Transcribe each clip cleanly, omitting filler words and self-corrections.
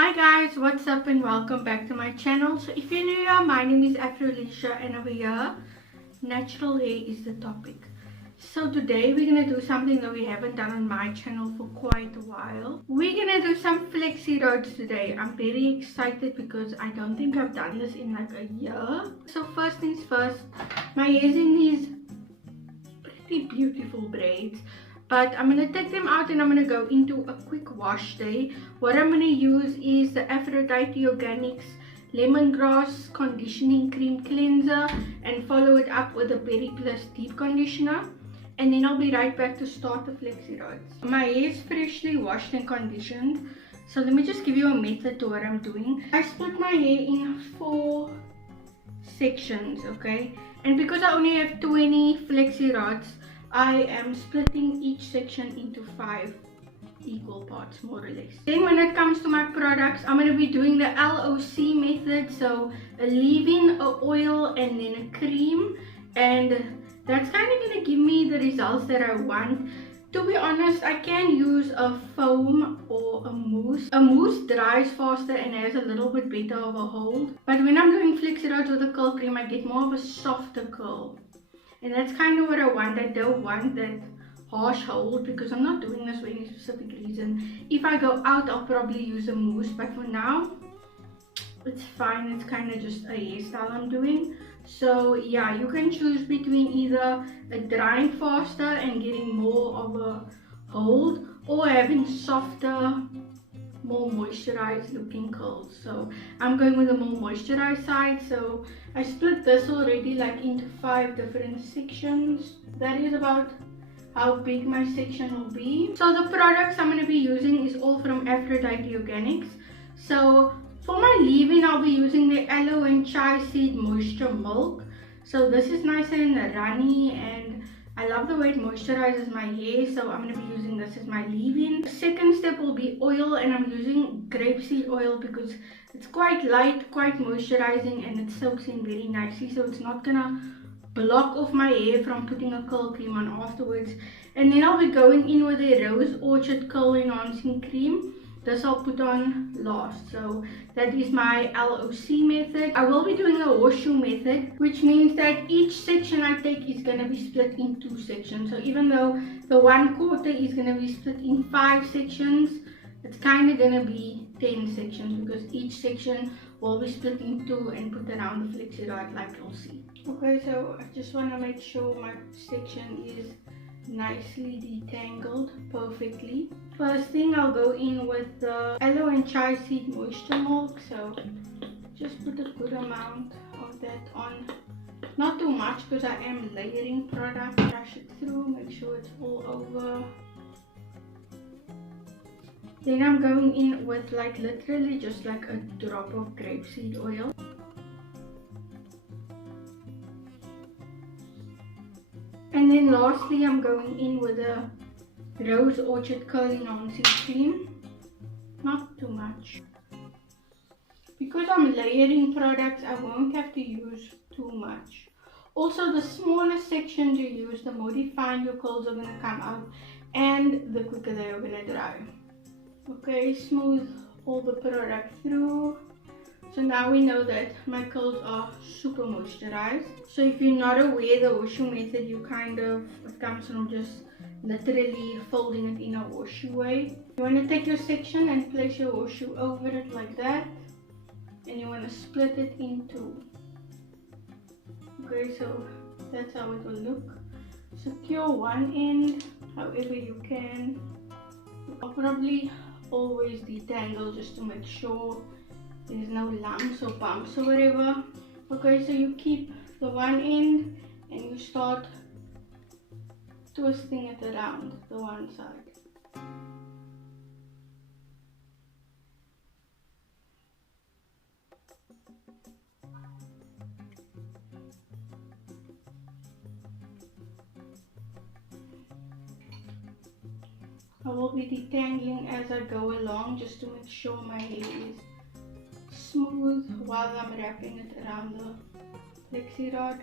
Hi guys, what's up and welcome back to my channel. So if you're new here, my name is Alicia and over here, natural hair is the topic. So today we're going to do something that we haven't done on my channel for quite a while. We're going to do some flexi rods today. I'm very excited because I don't think I've done this in like a year. So first things first, my hair is in these pretty beautiful braids. But I'm going to take them out and I'm going to go into a quick wash day. What I'm going to use is the Aphrodite Organics Lemongrass Conditioning Cream Cleanser and follow it up with a Berry Plus Deep Conditioner. And then I'll be right back to start the flexi rods. My hair is freshly washed and conditioned. So let me just give you a method to what I'm doing. I split my hair in 4 sections, okay? And because I only have 20 flexi rods, I am splitting each section into 5 equal parts, more or less. Then when it comes to my products, I'm going to be doing the LOC method. So a leave-in, a oil, and then a cream. And that's kind of going to give me the results that I want. To be honest, I can use a foam or a mousse. A mousse dries faster and has a little bit better of a hold. But when I'm doing flexi rods with a curl cream, I get more of a softer curl. And that's kind of what I want. I don't want that harsh hold because I'm not doing this for any specific reason. If I go out, I'll probably use a mousse. But for now, it's fine. It's kind of just a hairstyle I'm doing. So yeah, you can choose between either drying faster and getting more of a hold, or having softer, more moisturized looking curls. So I'm going with the more moisturized side. So I split this already like into 5 different sections. That is about how big my section will be. So the products I'm going to be using is all from Aphrodite Organics. So for my leave-in, I'll be using the aloe and chai seed moisture milk. So this is nice and runny, and I love the way it moisturizes my hair, so I'm going to be using this as my leave-in. The second step will be oil, and I'm using grapeseed oil because it's quite light, quite moisturizing, and it soaks in very nicely, so it's not going to block off my hair from putting a curl cream on afterwards. And then I'll be going in with a Rose Orchard Curl Enhancing Cream. This I'll put on last. So that is my LOC method. I will be doing a horseshoe method, which means that each section I take is going to be split in 2 sections. So even though the 1/4 is going to be split in 5 sections, it's kind of going to be 10 sections because each section will be split in 2 and put around the flexi rod like you'll see. Okay, so I just want to make sure my section is nicely detangled perfectly. First thing, I'll go in with the aloe and chai seed moisture milk. So just put a good amount of that on. Not too much because I am layering product. Brush it through, make sure it's all over. Then I'm going in with like literally just like a drop of grapeseed oil. And then lastly, I'm going in with a Rose Orchard Curl Enhancing Cream. Not too much. Because I'm layering products, I won't have to use too much. Also, the smaller sections you use, the more defined your curls are going to come out and the quicker they are going to dry. Okay, smooth all the product through. So now we know that my curls are super moisturized. So if you're not aware, the horseshoe method, it comes from just literally folding it in a horseshoe way. You want to take your section and place your horseshoe over it like that. And you want to split it in 2. Okay, so that's how it will look. Secure one end however you can. I'll probably always detangle just to make sure there's no lumps or bumps or whatever. Okay, so you keep the one end and you start twisting it around the one side. I will be detangling as I go along just to make sure my hair is smooth while I'm wrapping it around the flexi rod.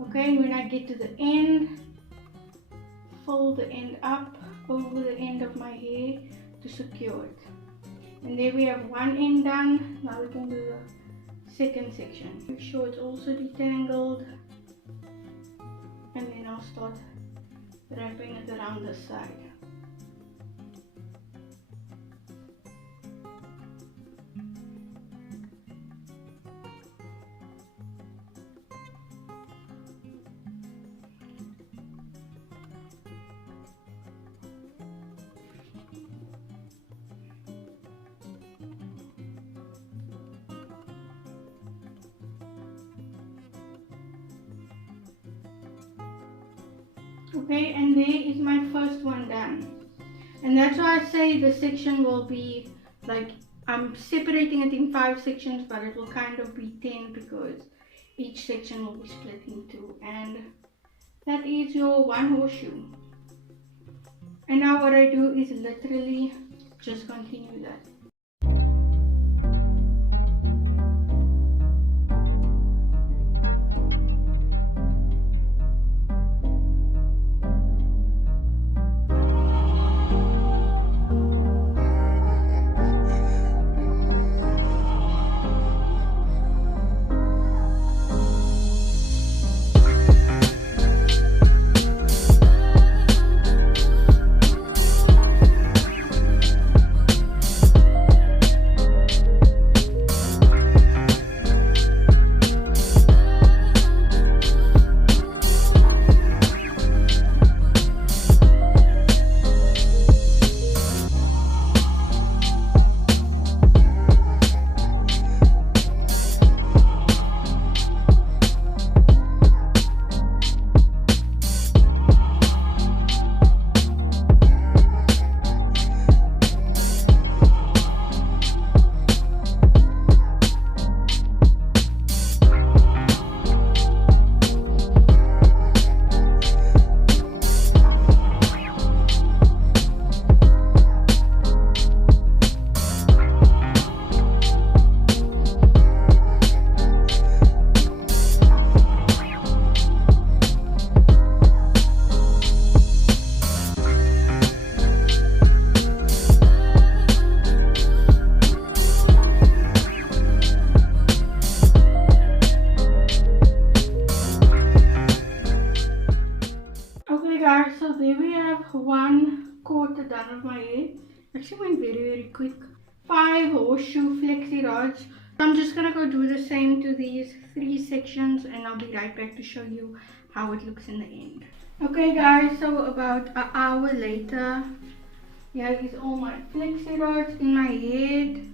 Okay, when I get to the end, fold the end up over the end of my hair to secure it. And there we have one end done. Now we can do the second section. Make sure it's also detangled, and then I'll start wrapping it around the side. Okay, and there is my first one done. And that's why I say the section will be like, I'm separating it in 5 sections, but it will kind of be 10 because each section will be split in 2. And that is your one horseshoe. And now what I do is literally just continue that. So there we have 1/4 done of my hair. Actually went very quick. 5 horseshoe flexi rods. So I'm just gonna go do the same to these 3 sections, and I'll be right back to show you how it looks in the end. Okay guys, so about an hour later, here is all my flexi rods in my head.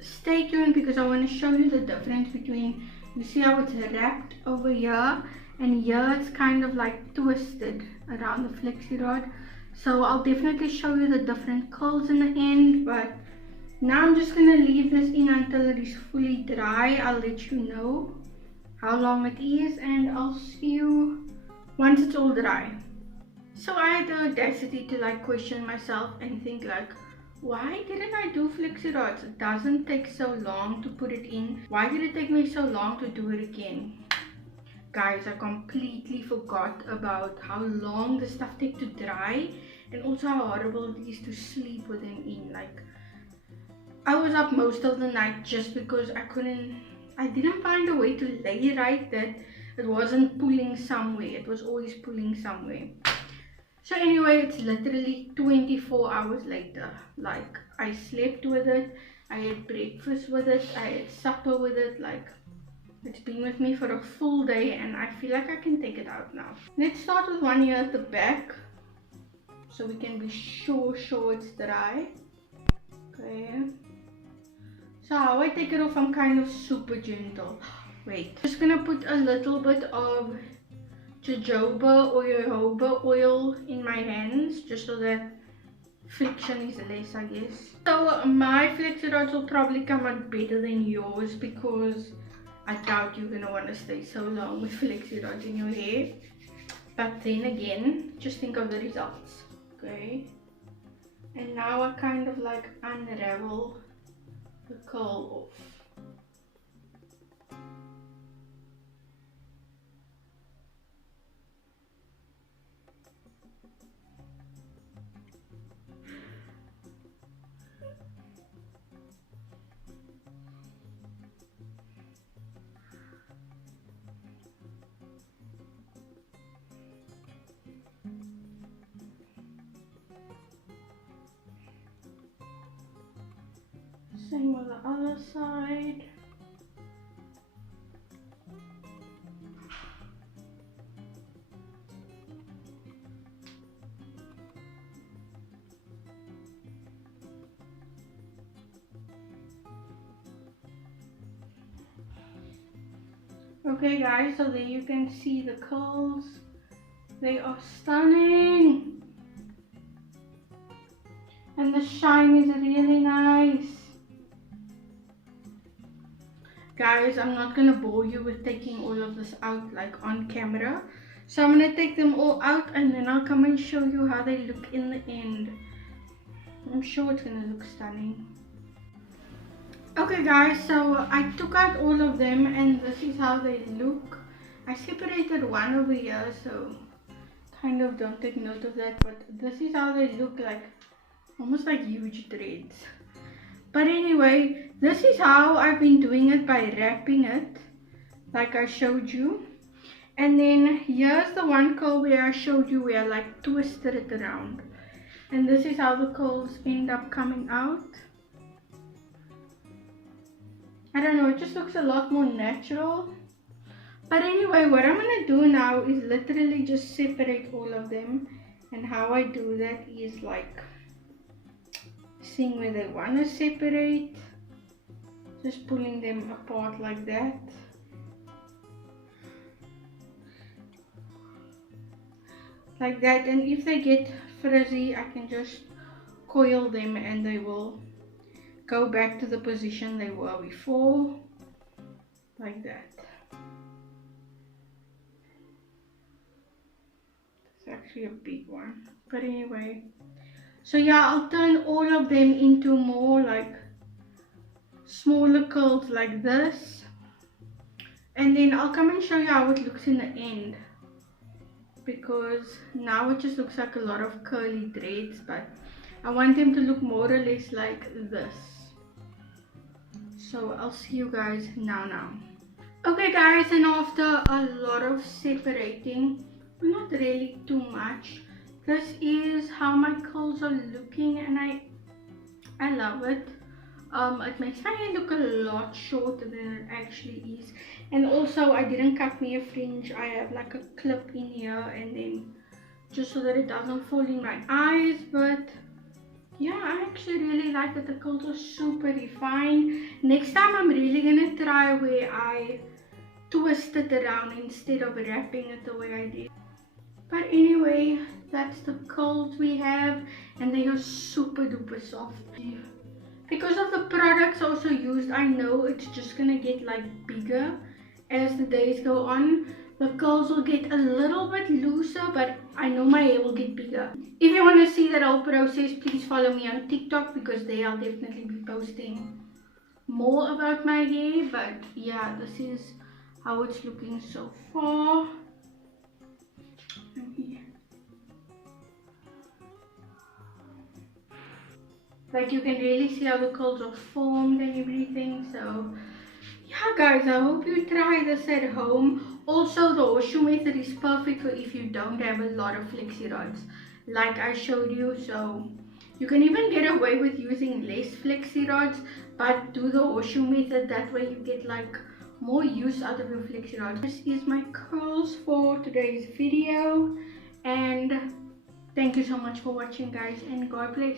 Stay tuned because I want to show you the difference between, you see how it's wrapped over here, and here it's kind of like twisted around the flexi rod. So I'll definitely show you the different curls in the end, but now I'm just going to leave this in until it is fully dry. I'll let you know how long it is, and I'll see you once it's all dry. So I had the audacity to like question myself and think like, why didn't I do flexi rods? It doesn't take so long to put it in. Why did it take me so long to do it again? Guys, I completely forgot about how long the stuff takes to dry, and also how horrible it is to sleep with them in. Like, I was up most of the night just because I didn't find a way to lay right that it wasn't pulling somewhere. It was always pulling somewhere. So anyway, it's literally 24 hours later. Like, I slept with it, I had breakfast with it, I had supper with it. Like, it's been with me for a full day, and I feel like I can take it out now. Let's start with one here at the back, so we can be sure it's dry. Okay. So how I take it off, I'm kind of super gentle. Wait, just gonna put a little bit of jojoba or jojoba oil in my hands, just so that friction is less, I guess. So my flexi rods will probably come out better than yours, because I doubt you're gonna want to stay so long with flexi rods in your hair. But then again, just think of the results. Okay. And now I kind of like unravel the curl off. Same with the other side. Okay guys, so there you can see the curls. They are stunning. And the shine is really nice. Guys, I'm not gonna bore you with taking all of this out like on camera. So I'm gonna take them all out and then I'll come and show you how they look in the end. I'm sure it's gonna look stunning. Okay guys, so I took out all of them and this is how they look. I separated one over here, so kind of don't take note of that, but this is how they look, like almost like huge threads. But anyway, this is how I've been doing it, by wrapping it like I showed you. And then here's the one curl where I showed you where I like twisted it around. And this is how the curls end up coming out. I don't know, it just looks a lot more natural. But anyway, what I'm gonna do now is literally just separate all of them. And how I do that is like seeing where they want to separate, just pulling them apart like that. Like that, and if they get frizzy, I can just coil them and they will go back to the position they were before, like that. It's actually a big one, but anyway. So yeah, I'll turn all of them into more like smaller curls like this. And then I'll come and show you how it looks in the end. Because now it just looks like a lot of curly dreads, but I want them to look more or less like this. So I'll see you guys now. Okay guys, and after a lot of separating, not really too much, this is how my curls are looking, and I love it. It makes my hair look a lot shorter than it actually is. And also I didn't cut me a fringe. I have like a clip in here, and then just so that it doesn't fall in my eyes. But yeah, I actually really like it. The curls are super refined. Next time I'm really gonna try where I twist it around instead of wrapping it the way I did. But anyway, that's the curls we have, and they are super duper soft. Because of the products also used, I know it's just gonna get like bigger as the days go on. The curls will get a little bit looser, but I know my hair will get bigger. If you want to see that whole process, please follow me on TikTok, because there I'll definitely be posting more about my hair. But yeah, this is how it's looking so far. Like you can really see how the curls are formed and everything. So yeah guys, I hope you try this at home. Also, the horseshoe method is perfect for if you don't have a lot of flexi rods like I showed you. So you can even get away with using less flexi rods, but do the horseshoe method. That way you get like more use out of your flexi rods. This is my curls for today's video, and thank you so much for watching guys, and God bless.